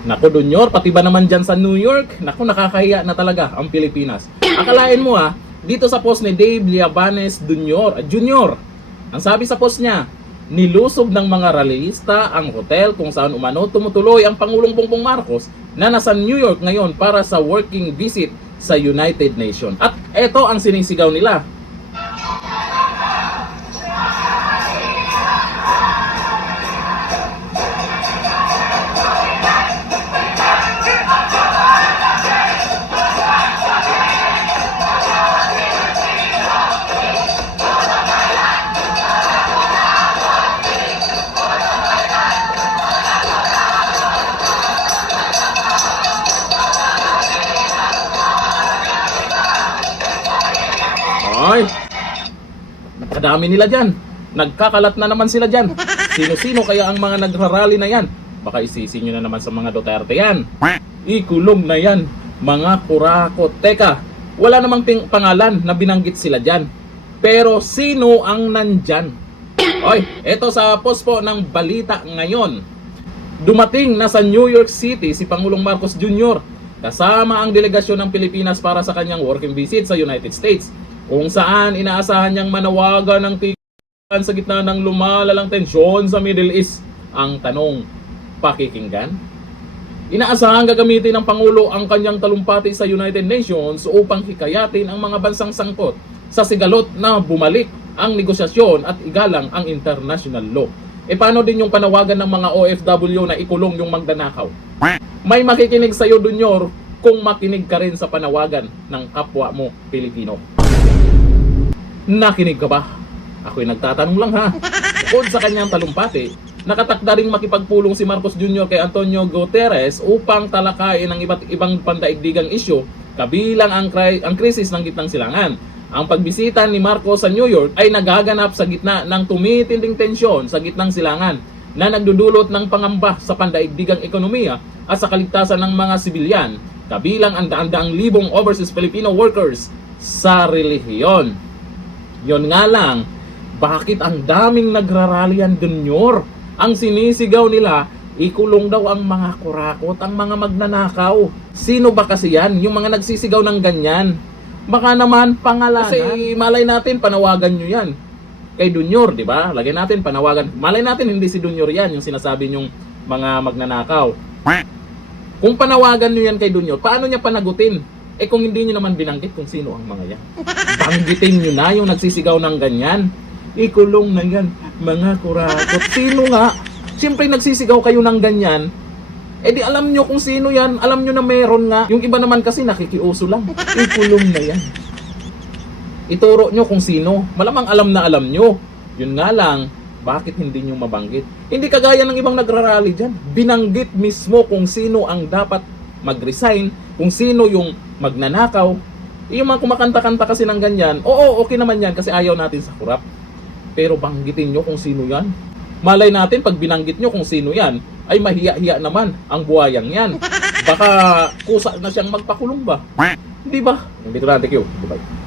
Naku, Dunyor, pati ba naman dyan sa New York? Naku, nakakahiya na talaga ang Pilipinas. Akalain mo dito sa post ni Dave Liabanes Jr. Ang sabi sa post niya, nilusob ng mga rallyista ang hotel kung saan umano tumutuloy ang Pangulong Bongbong Marcos na nasa New York ngayon para sa working visit sa United Nations. At eto ang sinisigaw nila. Ay, nakadami nila dyan. Nagkakalat na naman sila dyan. Sino-sino kaya ang mga nagrarally na yan? Baka isisi nyo na naman sa mga Duterte yan. Ikulong na yan, mga kurakot. Teka, wala namang pangalan na binanggit sila dyan. Pero sino ang nandyan? Oy, eto sa post po ng balita ngayon. Dumating na sa New York City si Pangulong Marcos Jr. kasama ang delegasyon ng Pilipinas para sa kanyang working visit sa United States, kung saan inaasahan niyang manawagan ng tigilan sa gitna ng lumalalang tensyon sa Middle East. Ang tanong, pakikinggan? Inaasahan gagamitin ng Pangulo ang kanyang talumpati sa United Nations upang hikayatin ang mga bansang sangkot sa sigalot na bumalik ang negosasyon at igalang ang international law. E paano din yung panawagan ng mga OFW na ikulong yung magnanakaw? May makikinig sa'yo, Dunyor, kung makinig ka rin sa panawagan ng kapwa mo Pilipino. Nakinig ka ba? Ako'y nagtatanong lang Bukod sa kanyang talumpati, nakatakda ring makipagpulong si Marcos Jr. kay Antonio Guterres upang talakayin ang iba't ibang pandaigdigang isyu kabilang ang krisis ng gitnang silangan. Ang pagbisita ni Marcos sa New York ay nagaganap sa gitna ng tumitinding tensyon sa gitnang silangan na nagdudulot ng pangamba sa pandaigdigang ekonomiya at sa kaligtasan ng mga sibilyan, kabilang ang daan-daang libong overseas Filipino workers sa relihiyon. Yon nga lang, bakit ang daming nagraralyan, Dunyor? Ang sinisigaw nila, ikulong daw ang mga kurakot, ang mga magnanakaw. Sino ba kasi yan? Yung mga nagsisigaw ng ganyan? Baka naman pangalanan. Kasi malay natin, panawagan nyo yan. Kay Dunyor, di ba? Lagay natin panawagan. Malay natin hindi si Dunyor yan, yung sinasabi nyong mga magnanakaw. Kung panawagan nyo yan kay Dunyor, paano niya panagutin? Eh kung hindi nyo naman binanggit kung sino ang mga yan. Banggitin nyo na yung nagsisigaw ng ganyan. Ikulong na yan, mga kurakot. Sino nga? Siyempre nagsisigaw kayo ng ganyan. Eh di alam nyo kung sino yan. Alam nyo na meron nga. Yung iba naman kasi nakikiuso lang. Ikulong na yan. Ituro nyo kung sino. Malamang alam na alam nyo. Yun nga lang, bakit hindi nyo mabanggit? Hindi kagaya ng ibang nagrarally dyan. Binanggit mismo kung sino ang dapat mag-resign, kung sino yung magnanakaw. Yung mga kumakanta-kanta kasi ng ganyan, oo, okay naman yan kasi ayaw natin sa kurap. Pero banggitin nyo kung sino yan. Malay natin pag binanggit nyo kung sino yan, ay mahiya-hiya naman ang buhayang yan. Baka kusa na siyang magpakulong ba? Hindi ba? Dito na, thank you. Bye-bye.